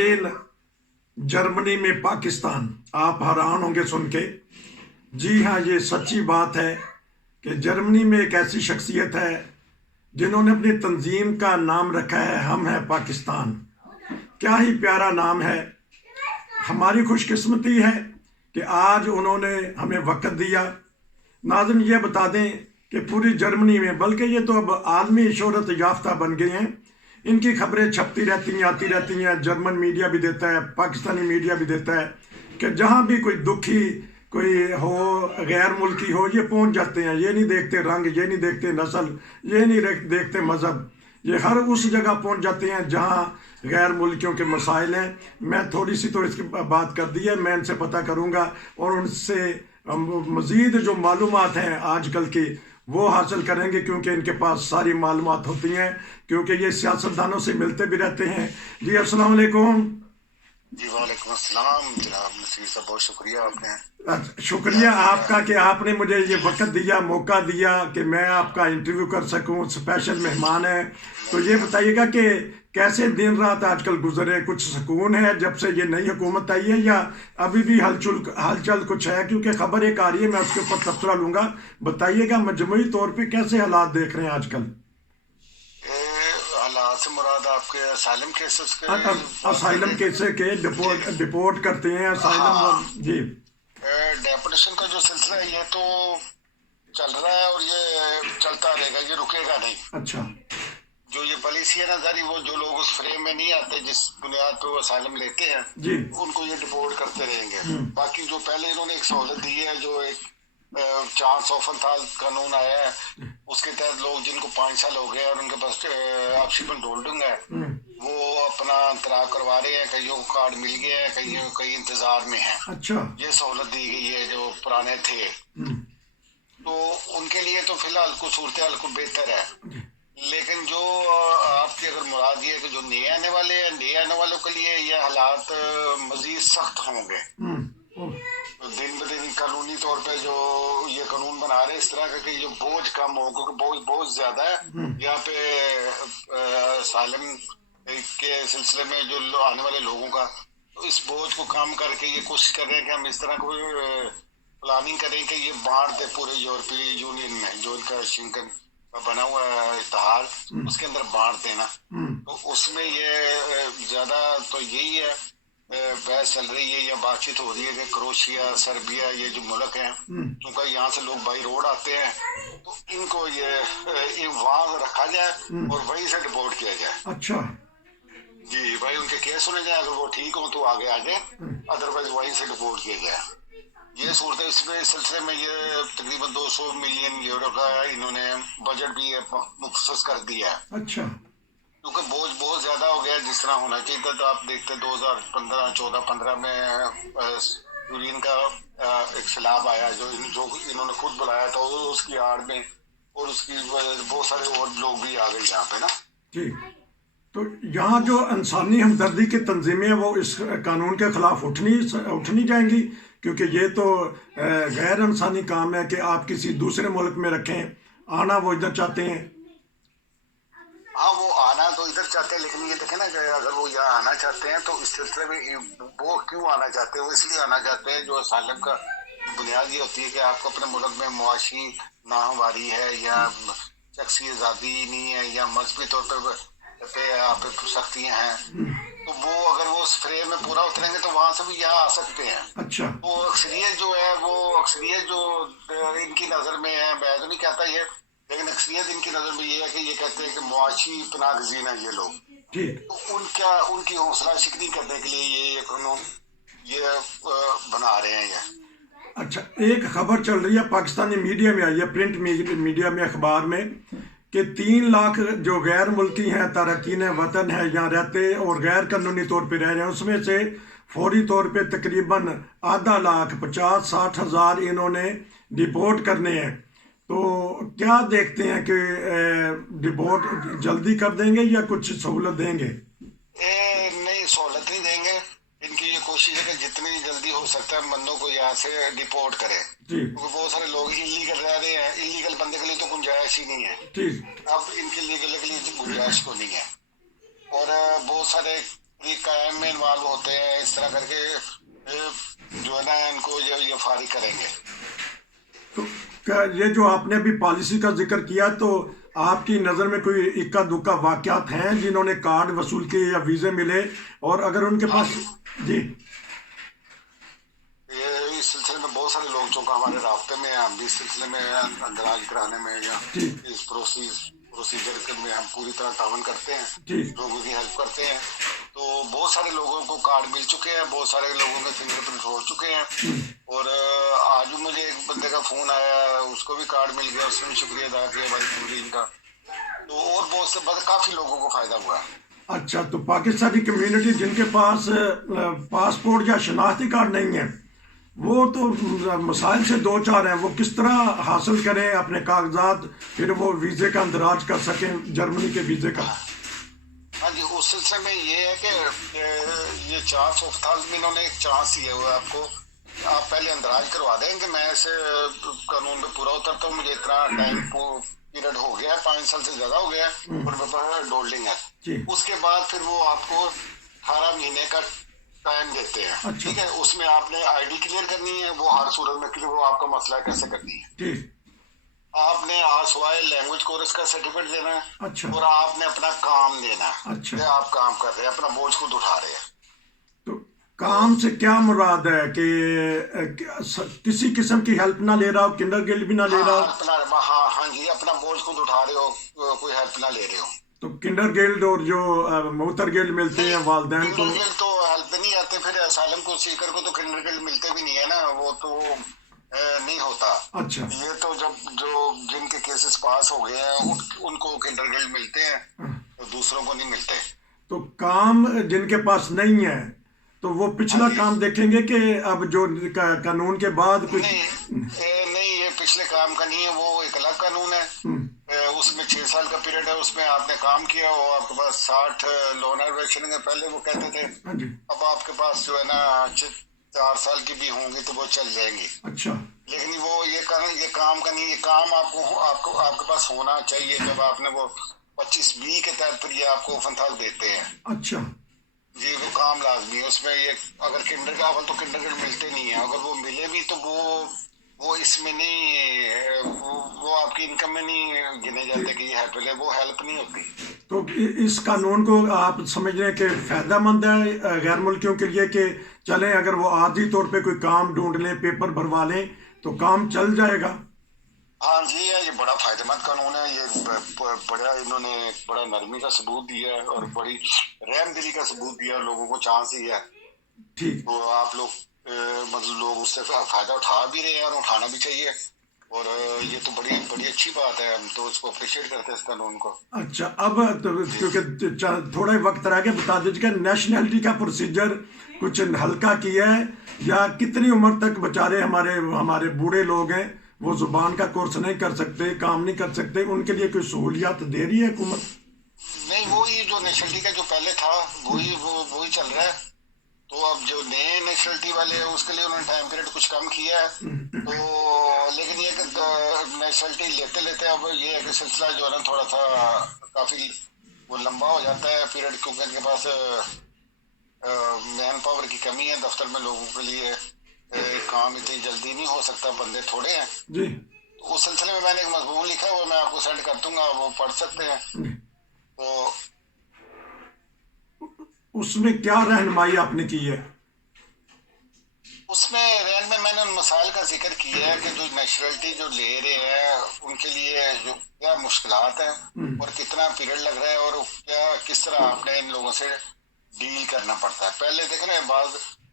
In Germany में पाकिस्तान, आप हैरान होंगे सुन के। जी हाँ, ये सच्ची बात है कि जर्मनी में एक ऐसी शख्सियत है जिन्होंने अपनी तंजीम का नाम रखा है हम हैं पाकिस्तान। क्या ही प्यारा नाम है। हमारी खुशकिस्मती है कि आज उन्होंने हमें वक्त दिया। नाज़रीन, ये बता दें कि पूरी जर्मनी में, बल्कि ये तो अब आलमी शोहरत याफ्ता बन गए हैं, इनकी खबरें छपती रहती हैं, आती रहती हैं। जर्मन मीडिया भी देता है, पाकिस्तानी मीडिया भी देता है कि जहाँ भी कोई दुखी कोई हो, गैर मुल्की हो, ये पहुँच जाते हैं। ये नहीं देखते रंग, ये नहीं देखते नस्ल, ये नहीं देखते मज़हब, ये हर उस जगह पहुँच जाते हैं जहाँ गैर मुल्कियों के मसाइल हैं। मैं थोड़ी सी तो इसकी बात कर दी है, मैं इनसे पता करूँगा और उनसे मज़ीद जो मालूमात हैं आजकल की वो हासिल करेंगे, क्योंकि इनके पास सारी मालूमात होती हैं, क्योंकि ये सियासतदानों से मिलते भी रहते हैं। जी अस्सलाम वालेकुम। जी वालेकुम अस्सलाम जनाब नसीर साहब, बहुत शुक्रिया आपने। शुक्रिया आपका कि आपने मुझे ये वक्त दिया, मौका दिया कि मैं आपका इंटरव्यू कर सकूं। स्पेशल मेहमान है, तो ये बताइएगा कि कैसे दिन रात आजकल गुजरे, कुछ सुकून है जब से ये नई हुकूमत आई है, या अभी भी हलचल कुछ है? क्योंकि खबर एक आ रही है, मैं उसके ऊपर तबसरा लूंगा। बताइएगा मजमूई तौर पे कैसे हालात देख रहे हैं आजकल? हालात से मुराद आपके असाइलम केसेस के? असाइलम केसेस के डिपोर्ट करते हैं असाइलम। हाँ, जी, डेपुटेशन का जो सिलसिला है ये तो चल रहा है और ये चलता रहेगा, ये रुकेगा नहीं। अच्छा। जो ये पॉलिसी है ना जारी, वो जो लोग उस फ्रेम में नहीं आते जिस बुनियाद पे वो असाइलम लेते हैं जी, उनको ये डिपोर्ट करते रहेंगे। बाकी जो पहले इन्होंने एक सहूलत दी है, जो एक 400 कानून आया है, उसके तहत लोग जिनको 5 साल हो गए और उनके पास ऑप्शिपन होल्डिंग है, वो अपना अंतराव करवा रहे हैं। कईयों को कार्ड मिल गया है, कईयों कई इंतजार में है। अच्छा। ये सहूलत दी गई है जो पुराने थे, तो उनके लिए तो फिलहाल कुछ सूरत हाल को बेहतर है। लेकिन जो आपकी अगर मुराद ये है कि जो नए आने वाले हैं, नए आने वालों के लिए ये हालात मजीद सख्त होंगे। तो दिन ब दिन कानूनी तौर पे जो ये कानून बना रहे हैं इस तरह का कि ये बोझ कम हो, क्योंकि बोझ बहुत ज्यादा है यहाँ पे सालम के सिलसिले में जो आने वाले लोगों का। तो इस बोझ को कम करके ये कोशिश कर रहे हैं कि हम इस तरह कोई प्लानिंग करें कि ये बांट दे पूरे यूरोपीय यूनियन में, जो इनका शेंगन का बना हुआ इत्तेहाद, उसके अंदर बांट देना। तो उसमें ये ज्यादा तो यही है बहस चल रही है या बातचीत हो रही है कि क्रोशिया, सर्बिया, ये जो मुल्क हैं, क्योंकि यहाँ से लोग बाई रोड आते हैं, तो इनको ये वहां रखा जाए और वहीं से डिपोर्ट किया जाए। अच्छा जी भाई, उनके केस सुने जाए, अगर वो ठीक हो तो आगे आ जाए, अदरवाइज वहीं से डिपोर्ट किया जाए। ये सूरत है। इसमें सिलसिले में ये तकरीबन 200 मिलियन यूरो का इन्होंने बजट भी मुख्तस कर दिया है। अच्छा। क्योंकि बोझ बहुत ज्यादा हो गया जिस तरह होना चाहिए था। तो आप देखते 2014-15 में यूनियन का एक सैलाब आया, जो इन्होंने खुद बुलाया था, उसकी आड़ में, और उसकी बहुत सारे और लोग भी आ गए यहाँ पे ना। जी, तो यहाँ जो इंसानी हमदर्दी की तंजीमें वो इस कानून के खिलाफ उठनी जाएंगी, क्योंकि ये तो गैर इंसानी काम है कि आप किसी दूसरे मुल्क में रखें, आना वो इधर चाहते हैं। हाँ, वो आना तो इधर चाहते हैं, लेकिन ये देखे ना कि अगर वो यहाँ आना चाहते हैं तो इस सिलसिले में वो क्यों आना चाहते हैं? वो इसलिए आना चाहते हैं, जो असाइलम का बुनियाद ये होती है कि आपको अपने मुल्क में मुआशी नाहवारी है, या शख्सी आज़ादी नहीं है, या मजहबी तौर पे आप सख्तियाँ हैं, तो वो अगर वो उस फ्रेम में पूरा उतरेंगे तो वहां से भी यहाँ आ सकते हैं। अच्छा। तो अक्सरियत जो है, वो अक्सरियत जो इनकी नजर में है, मैं तो नहीं कहता ये, लेकिन अक्सरियत इनकी नजर में ये है कि ये कहते हैं कि मुआशी पनागज़ीन है ये लोग। ठीक। तो उनकी हौसला शिकनी करने के लिए ये कानून ये बना रहे हैं ये। अच्छा, एक खबर चल रही है, पाकिस्तानी मीडिया में आई है, प्रिंट मीडिया में, अखबार में, कि 3 लाख जो गैर मुल्की हैं, तारकीन वतन है, यहाँ रहते और गैर कानूनी तौर पे रह रहे हैं, उसमें से फौरी तौर पे तकरीबन आधा लाख 50-60 हज़ार इन्होंने डिपोर्ट करने हैं। तो क्या देखते हैं कि डिपोर्ट जल्दी कर देंगे या कुछ सहूलत देंगे? नहीं, सहूलत नहीं देंगे। इनकी ये कोशिश है कि जितनी जल्दी हो सकता है बंदों को यहाँ से डिपोर्ट करें, क्योंकि बहुत सारे लोग इलीगल रह रहे हैं। इलीगल बंदे के लिए तो गुंजाइश ही नहीं है। अब इनके लीगल के लिए गुंजाइश को नहीं है। और बहुत सारे फ्री क्राइम में इन्वॉल्व होते हैं, इस तरह करके जो है ना इनको ये फारिग करेंगे। तो क्या ये जो आपने अभी पॉलिसी का जिक्र किया, तो आपकी नज़र में कोई इक्का दुक्का वाकयात हैं जिन्होंने कार्ड वसूल किए या वीज़े मिले, और अगर उनके पास? जी, ये इस सिलसिले में बहुत सारे लोग जो कि हमारे रास्ते में हैं, हम भी इस सिलसिले में अंदराज कराने में या ठीक इस प्रोसीजर में हम पूरी तरह तावन करते हैं, ठीक लोगों की हेल्प करते हैं। तो बहुत सारे लोगों को कार्ड मिल चुके हैं, बहुत सारे लोगों के फिंगरप्रिंट हो चुके हैं। और आज भी मुझे एक बंदे का फोन आया, उसको भी कार्ड मिल गया, उसने भी शुक्रिया अदा किया हमारी तंजीम का। तो और बहुत से काफी लोगों को फायदा हुआ। अच्छा, तो पाकिस्तानी कम्युनिटी जिनके पास पासपोर्ट या शनाख्ती कार्ड नहीं है, वो तो मसाइल से दो चार हैं, वो किस तरह हासिल करें अपने कागजात, फिर वो वीज़े का अंदराज कर सकें, जर्मनी के वीज़े का? हाँ जी, उस सिलसिले में ये है कि ये चांस ऑफ में इन्होंने एक चांस दिया हुआ है आपको। आप पहले अंदराज करवा दें कि मैं इसे कानून पे पूरा उतरता हूँ, मुझे इतना टाइम पीरियड हो गया है, 5 साल से ज्यादा हो गया है और मेरे पास डोल्डिंग है। उसके बाद फिर वो आपको 18 महीने का टाइम देते हैं। अच्छा। ठीक है, उसमें आपने आईडी क्लियर करनी है, वो हर सूरत में क्लियर, वो आपका मसला है कैसे करनी है। ठीक। आपने आरएसवाई लैंग्वेज कोर्स का सर्टिफिकेट देना है। अच्छा। और आपने अपना काम देना है। अच्छा। कि आप काम कर रहे हैं, अपना बोझ खुद उठा रहे हैं। तो काम से क्या मुराद है कि किसी किस्म की हेल्प ना ले रहा हो, किंडर गिल्ड भी ना ले रहा हो? हाँ जी, अपना बोझ खुद उठा रहे हो, कोई हेल्प ना ले रहे हो। तो किंडर गिल्ड और जो मोहतर गिल्ड मिलते हैं वालदैन को, किंडर गिल्ड तो हेल्प नहीं आते, फिर असालम को सीकर को तो किंडर गिल्ड मिलते भी नहीं है ना, वो तो नहीं होता। अच्छा। ये तो जब जो जिनके केसेस पास हो गए हैं उनको किंडर गिल्ड मिलते हैं, तो दूसरों को नहीं मिलते। तो काम जिनके पास नहीं है तो वो पिछला काम देखेंगे कि अब जो कानून के बाद कुछ नहीं, ये पिछले काम का नहीं है, वो एक अलग कानून है। उसमें 6 साल का पीरियड है, उसमें आपने काम किया हो, आपके पास 60 लोन एडवेक्शन है, पहले वो कहते थे। अब आपके पास जो है ना 4 साल की भी होंगी तो वो चल जाएंगी। अच्छा। लेकिन वो ये काम का नहीं, ये काम आपको आपके पास होना चाहिए जब आपने वो 25B के तहत फिर ये आपको फंथाल देते हैं। अच्छा जी, वो काम लाजमी है उसमें। ये अगर किंडर का अवल तो किंडर मिलते नहीं है, अगर वो मिले भी तो वो इसमें नहीं, वो आपकी इनकम में नहीं गिने जाते कि ये हेल्प है, वो हेल्प नहीं होती। तो इस कानून को आप समझ रहे हैं कि फायदेमंद है गैर मुल्कियों के लिए कि चलें, अगर वो आर्जी तौर पे कोई काम ढूंढ लें, पेपर भरवा लें तो काम चल जाएगा? हाँ जी, ये बड़ा फायदेमंद कानून है। ये बड़ा इन्होंने बड़ा नरमी का सबूत दिया है और बड़ी रहमदिली का सबूत दिया है, लोगों को चांस दिया है। ठीक। तो आप लोग मतलब लोग उससे फायदा उठा भी रहे हैं और उठाना भी चाहिए, और ये तो बड़ी बड़ी अच्छी बात है, हम तो उसको अप्रिशिएट करते हैं इस कानून को। अच्छा, अब तो क्योंकि थोड़ा ही वक्त रह गया, बता दीजिएगा नेशनैलिटी का प्रोसीजर कुछ हल्का किया है या कितनी उम्र तक बेचारे हमारे बूढ़े लोग हैं, वो जुबान का कोर्स नहीं कर सकते, काम नहीं कर सकते, उनके लिए कोई सहूलियात दे रही है हुकूमत? नहीं, वही जो नेशनलिटी का जो पहले था वही चल रहा है। तो अब जो नए नेशनलिटी वाले हैं उसके लिए उन्होंने टाइम पीरियड कुछ कम किया है। तो लेकिन ये नेशनलिटी लेते लेते अब ये है कि सिलसिला जो है ना थोड़ा सा काफी वो लंबा हो जाता है पीरियड, क्योंकि इनके पास मैन पावर की कमी है दफ्तर में, लोगों के लिए काम इतनी जल्दी नहीं हो सकता, बंदे थोड़े हैं जी। तो उस सिलसिले में मैंने एक मजमून लिखा है, वो मैं आपको सेंड कर दूंगा, वो पढ़ सकते हैं। तो उसमें क्या रहनुमाई आपने की है? उसमें रैन में मैंने उन मसाइल का जिक्र किया है कि जो नेशनलिटी जो ले रहे हैं उनके लिए जो क्या मुश्किलात हैं और कितना पीरियड लग रहा है और क्या किस तरह आपने इन लोगों से डील करना पड़ता है। पहले देखना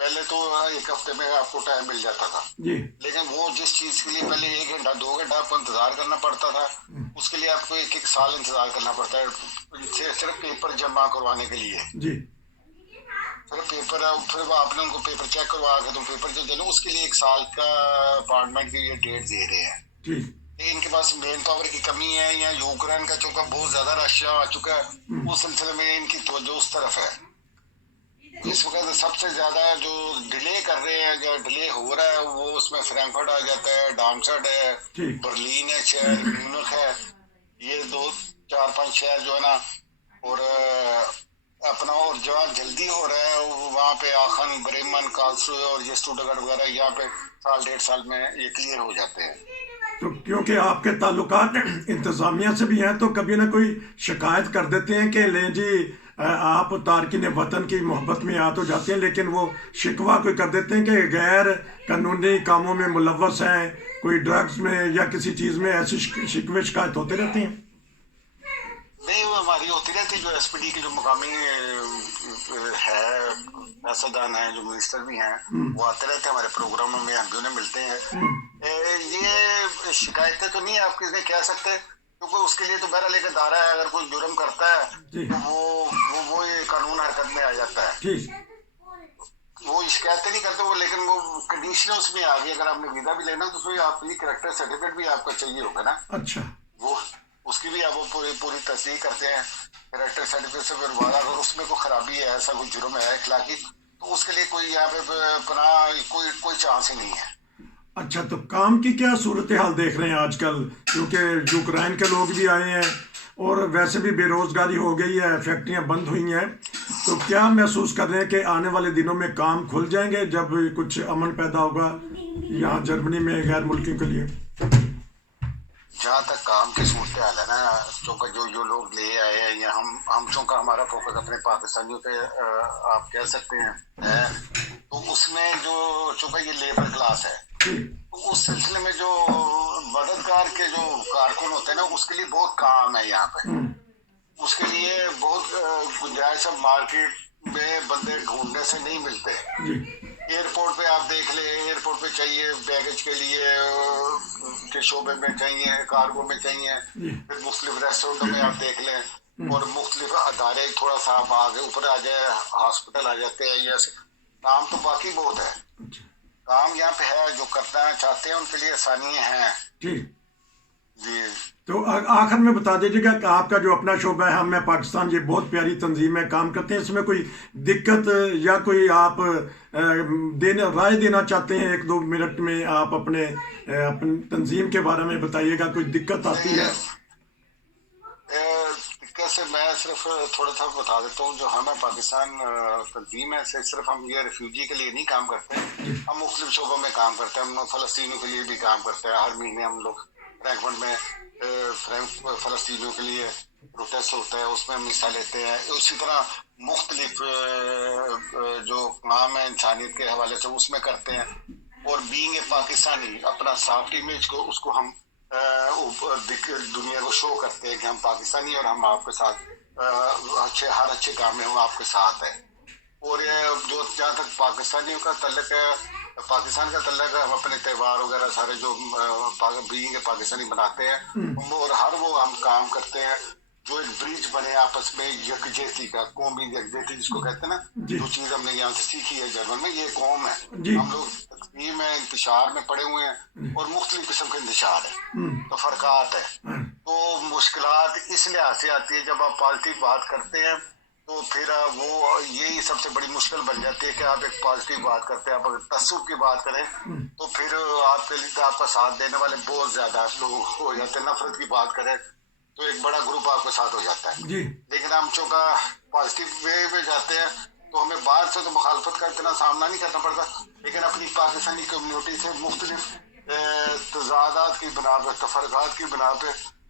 पहले तो 1 हफ्ते में आपको टाइम मिल जाता था जी। लेकिन वो जिस चीज के लिए पहले 1 घंटा 2 घंटा आपको इंतजार करना पड़ता था, उसके लिए आपको 1 साल इंतजार करना पड़ता है सिर्फ पेपर जमा करवाने के लिए जी। फिर पेपर फिर आपने उनको पेपर चेक करवा के तो पेपर जो देना उसके लिए 1 साल का अपॉइंटमेंट की ये डेट दे रहे हैं। इनके पास मेन पावर की कमी है, या यूक्रेन का चूंकि बहुत ज्यादा रशिया आ चुका है उस सिलसिले में इनकी तवज्जो उस तरफ है। इस वक्त सबसे ज्यादा जो डिले कर रहे हैं, जो डिले हो रहा है वो उसमें फ्रैंकफर्ट आ जाता है, डार्मस्टड है, बर्लिन है शहर, म्यूनिख है, ये 2 4 5 शहर जो है ना, और अपना, और जहाँ जल्दी हो रहा है वहाँ पे आखन, ब्रेमन, कार्लसरूहे और ये स्टुटगार्ट वगैरह यहाँ पे साल 1.5 साल में ये क्लियर हो जाते हैं। तो क्योंकि आपके ताल्लुकात इंतज़ामिया से भी हैं तो कभी ना कोई शिकायत कर देते हैं कि ले जी आप तारकिन वतन की मोहब्बत में आ तो जाते हैं, लेकिन वो शिकवा कोई कर देते हैं कि गैर कानूनी कामों में मुलव्वस हैं, कोई ड्रग्स में या किसी चीज़ में, ऐसी शिकवे शिकायत होते रहते हैं। नहीं, वो हमारी होती रहती, जो एसपीडी की जो मुकामी है सियासतदान है, जो मिनिस्टर भी हैं, वो आते रहते हैं हमारे प्रोग्रामों में, हम भी उन्हें मिलते हैं। ये शिकायतें तो नहीं आप किसी कह सकते, क्योंकि उसके लिए तो बहरहाल एक अदारा है, अगर कोई जुर्म करता है तो वो ये कानून हरकत में आ जाता है। वो शिकायतें नहीं करते वो, लेकिन वो कंडीशन उसमें आ गई, अगर आपने वीजा भी लेना तो उसमें आपकी कैरेक्टर सर्टिफिकेट भी आपका चाहिए होगा ना। अच्छा, वो उसकी भी आप वो पूरी तस्दीक करते हैं कैरेक्टर सर्टिफिकेट से। फिर वाला अगर उसमें कोई खराबी है, ऐसा कोई जुर्म है इखलाकी, तो उसके लिए कोई यहाँ पे अपना कोई चांस ही नहीं है। अच्छा, तो काम की क्या सूरत हाल देख रहे हैं आजकल, क्योंकि यूक्रेन के लोग भी आए हैं और वैसे भी बेरोजगारी हो गई है, फैक्ट्रियां बंद हुई हैं, तो क्या महसूस कर रहे हैं कि आने वाले दिनों में काम खुल जाएंगे जब कुछ अमन पैदा होगा यहाँ जर्मनी में गैर मुल्कियों के लिए? जहाँ तक काम की सूरत हाल है ना, चूँकि जो लोग ले आए हैं, या हम चूँकि हमारा फोकस अपने पाकिस्तानियों पे आप कह सकते हैं तो उसमें जो चूँकि ये लेबर क्लास है, तो उस सिलसिले में जो मददगार के जो कारकुन होते हैं ना, उसके लिए बहुत काम है यहाँ पे। उसके लिए बहुत गुंजाइश है, मार्केट में बंदे ढूंढने से नहीं मिलते। एयरपोर्ट पे आप देख ले, एयरपोर्ट पे चाहिए बैगेज के लिए के शोबे में चाहिए, कार्गो में चाहिए, फिर मुख्तलिफ रेस्टोरेंटों में आप देख लें, और मुख्तलिफ अदारे थोड़ा सा आप आगे ऊपर आ जाए, हॉस्पिटल आ जाते हैं, ये काम तो बाकी बहुत है। काम यहाँ पे है, जो करना चाहते हैं उनके लिए आसानियाँ हैं जी। तो आखिर में बता दीजिएगा कि आपका जो अपना शोबा है हम मैं पाकिस्तान, ये बहुत प्यारी तंजीम है, काम करते हैं, इसमें कोई दिक्कत या कोई आप राय देना चाहते हैं 1-2 मिनट में, आप अपने तंजीम के बारे में बताइएगा, कोई दिक्कत आती है? दिक्कत से मैं सिर्फ थोड़ा सा बता देता हूँ, जो हमें पाकिस्तान तंजीम है, सिर्फ हम ये रिफ्यूजी के लिए नहीं काम करते, हम मुख्तलिफ शोबों में काम करते हैं। हम फलस्तीनियों के लिए भी काम करते हैं, हर महीने हम लोग फ्रैंकफर्ट में फलस्तीनियों के लिए प्रोटेस्ट होता है, उसमें हम हिस्सा लेते हैं। उसी तरह मुख्तलिफ जो काम है इंसानियत के हवाले से उसमें करते हैं, और बीइंग ए पाकिस्तानी अपना सॉफ्ट इमेज को उसको हम दुनिया को शो करते हैं कि हम पाकिस्तानी और हम आपके साथ हर अच्छे काम में हम आपके साथ है। और जो जहाँ तक पाकिस्तानियों का तल्लक है, पाकिस्तान का तल्लक है, हम अपने त्यौहार वगैरह सारे जो बीइंग पाकिस्तानी बनाते हैं, और हर वो हम काम करते हैं जो एक ब्रिज बने आपस में, यकजहती का, कौमी यकजहती जिसको कहते हैं ना, जो चीज हमने यहाँ से सीखी है जर्मन में, ये कौम है। हम लोग तकसीम में, इंतशार में पड़े हुए हैं, और मुख्तलिफ किस्म का इंतशार है, तो फर्कात है। तो मुश्किलात इस लिहाज से आती है, जब आप पॉजिटिव बात करते हैं तो फिर वो यही सबसे बड़ी मुश्किल बन जाती है कि आप एक पॉजिटिव बात करते हैं। आप अगर तस्सुब की बात करें तो फिर आपके लिए आपका साथ देने वाले बहुत ज्यादा लोग हो जाते हैं। नफरत की बात करें तो एक बड़ा ग्रुप आपके साथ हो जाता है जी। लेकिन हम चूँकि पॉजिटिव वे में जाते हैं तो हमें बाहर से तो मुखालफत का इतना सामना नहीं करना पड़ता, लेकिन अपनी पाकिस्तानी कम्युनिटी से मुख्तलिफ तजादात की बना पर, तफरकात की बना पे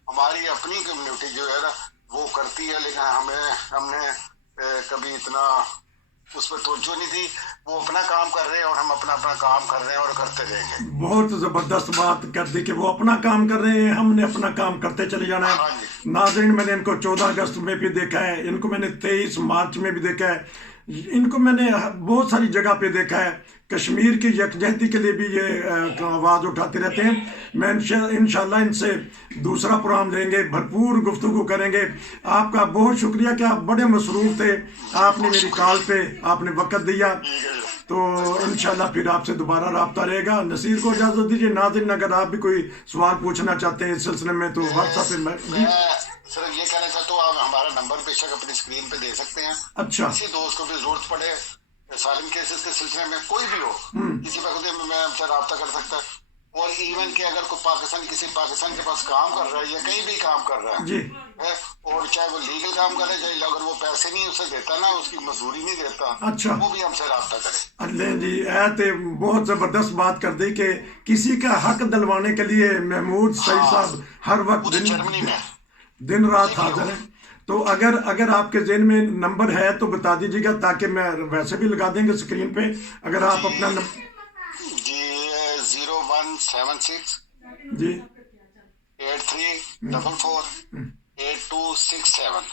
हमारी अपनी कम्युनिटी जो है ना वो करती है, लेकिन हमने कभी इतना उस पर तवज्जो नहीं दी। वो अपना काम कर रहे हैं और हम अपना काम कर रहे हैं और करते रहेंगे। बहुत जबरदस्त बात कर दी कि वो अपना काम कर रहे हैं, हमने अपना काम करते चले जाना है। नाज़रीन, मैंने इनको 14 अगस्त में भी देखा है, इनको मैंने 23 मार्च में भी देखा है, इनको मैंने बहुत सारी जगह पे देखा है। कश्मीर की यकजहती के लिए भी ये आवाज़ उठाते रहते हैं। मैं इंशाल्लाह इनसे दूसरा प्रोग्राम लेंगे, भरपूर गुफ्तगू करेंगे। आपका बहुत शुक्रिया कि आप बड़े मसरूफ़ थे, आपने मेरी कॉल पे आपने वक्त दिया, तो इंशाल्लाह फिर आपसे दोबारा रब्ता रहेगा। नसीर को इजाज़त दीजिए। नाज़रीन, अगर आप भी कोई सवाल पूछना चाहते हैं इस सिलसिले में तो व्हाट्सएप पे मैं सिर्फ ये कहना चाहता हूँ, आप हमारा नंबर बेशक अपनी स्क्रीन पे दे सकते हैं। अच्छा, किसी दोस्त को भी जरूरत पड़े सालिम केसेस के सिलसिले में, कोई भी हो, किसी वक्त में हमसे रब्ता कर सकता है। और इवन कि अगर कोई किसी पाकिस्तान के पास काम कर रहा है या कहीं भी काम कर रहा जी है, और चाहे वो लीगल काम करे, चाहे अगर वो पैसे नहीं उसे देता ना, उसकी मजदूरी नहीं देता, अच्छा वो भी हमसे राब्ता करे। अल्ले जी ऐ ते बहुत जबरदस्त बात कर दी कि किसी का हक दिलवाने के लिए महमूद सईद हाँ, साहब हर वक्त उधर जर्मनी में दिन रात उसी की हाजिर है। तो अगर अगर आपके जेन में नंबर है तो बता दीजिएगा, ताकि मैं वैसे भी लगा देंगे स्क्रीन पे, अगर आप अपना जी 0176 जी 83448267।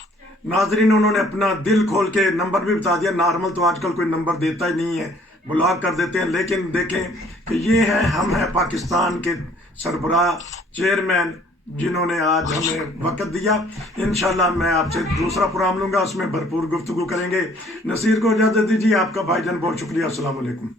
नाजरीन उन्होंने अपना दिल खोल के नंबर भी बता दिया। नॉर्मल तो आजकल कोई नंबर देता ही नहीं है, ब्लॉक कर देते हैं, लेकिन देखें कि ये है, हम हैं पाकिस्तान के सरबराह चेयरमैन जिन्होंने आज हमें वक्त दिया। इंशाल्लाह मैं आपसे दूसरा प्रोग्राम लूंगा, उसमें भरपूर गुफ्तगू करेंगे। नसीर को इजाज़त दीजिए, आपका भाईजान बहुत शुक्रिया। अस्सलाम वालेकुम।